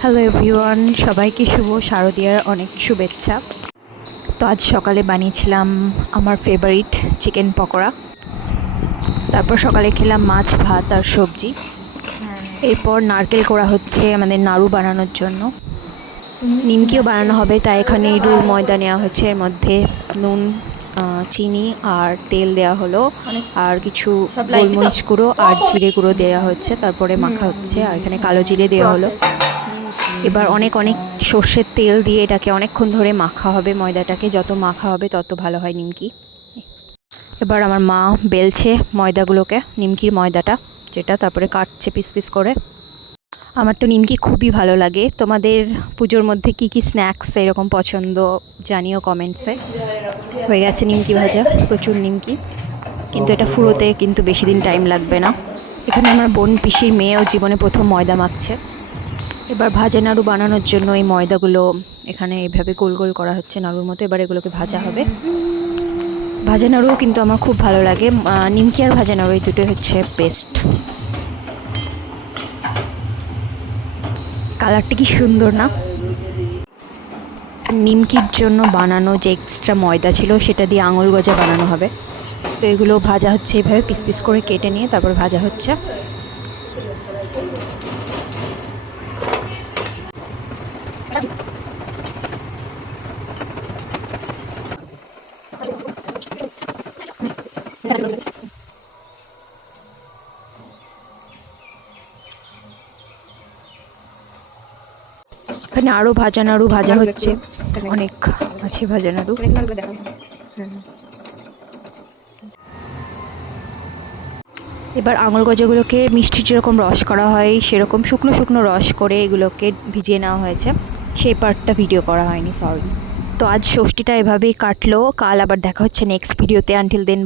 Hello everyone, সবাইকে শুভ শারদীয়ার অনেক শুভেচ্ছা। তো আজ সকালে বানিয়েছিলাম আমার ফেভারিট চিকেন পকোড়া। তারপর সকালে খেলাম মাছ, ভাত আর সবজি। এরপর নারকেল করা হচ্ছে আমাদের নাড়ু বানানোর জন্য। নিমকিও বানানো হবে, তাই এখানে রুল ময়দা নেওয়া হচ্ছে। এর মধ্যে নুন, চিনি আর তেল দেওয়া হলো, আর কিছু গোলমরিচ গুঁড়ো আর জিরে গুঁড়ো দেওয়া হচ্ছে। তারপরে মাখা হচ্ছে, আর এখানে কালো জিরে দেওয়া হলো। এবার অনেক অনেক সর্ষের তেল দিয়ে এটাকে অনেকক্ষণ ধরে মাখা হবে। ময়দাটাকে যত মাখা হবে তত ভালো হয় নিমকি। এবার আমার মা বেলছে ময়দাগুলোকে, নিমকির ময়দাটা যেটা, তারপরে কাটছে পিস পিস করে। আমার তো নিমকি খুবই ভালো লাগে। তোমাদের পুজোর মধ্যে কি কি স্ন্যাক্স এরকম পছন্দ জানিও কমেন্টসে। হয়ে গেছে নিমকি ভাজা, প্রচুর নিমকি, কিন্তু এটা ফুরোতে কিন্তু বেশি দিন টাইম লাগবে না। এখানে আমার বোন পিসির মেয়েও জীবনে প্রথম ময়দা মাখছে। এবার ভাজা নাড়ু বানানোর জন্য এই ময়দাগুলো এখানে এভাবে গোল গোল করা হচ্ছে নাড়ুর মতো। এবার এগুলোকে ভাজা হবে। ভাজা নাড়ুও কিন্তু আমার খুব ভালো লাগে। নিমকি আর ভাজা নাড়ু এই দুটোই হচ্ছে বেস্ট। কালারটা কি সুন্দর না? নিমকির জন্য বানানো যে এক্সট্রা ময়দা ছিল সেটা দিয়ে আঙুল গজা বানানো হবে। তো এগুলো ভাজা হচ্ছে এভাবে পিস পিস করে কেটে নিয়ে, তারপর ভাজা হচ্ছে। এখানে আরও ভাজা নাড়ু ভাজা হচ্ছে, অনেক আছে ভাজা নাড়ু। এবার আঙুল গজাগুলোকে মিষ্টির যেরকম রস করা হয় সেরকম শুকনো শুকনো রস করে এগুলোকে ভিজিয়ে নেওয়া হয়েছে। সেই পার্টটা ভিডিও করা হয়নি, সরি। তো আজ ষষ্ঠীটা এভাবেই কাটলো। কাল আবার দেখা হচ্ছে নেক্সট ভিডিওতে। আনটিল দেন।